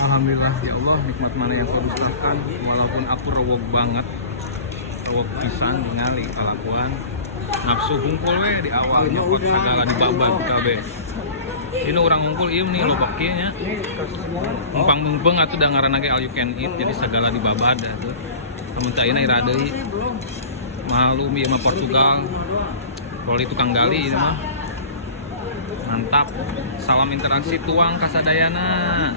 Alhamdulillah ya Allah, nikmat mana yang kau dustakan. Walaupun aku rewog banget, rewog pisan ningali kalakuan nafsu hungkul we di awal nyokot segala dibabat kabeh. Ini orang hungkul ieu nih lo kieu nya. Mumpang-mumpeng atuh da ngaranna ge all you can eat, jadi segala dibabat atuh. Amun teu ayeuna ira deui. Malum ieu mah Portugal. Poli tukang gali ini mah. Mantap. Salam interaksi tuang kasadayana.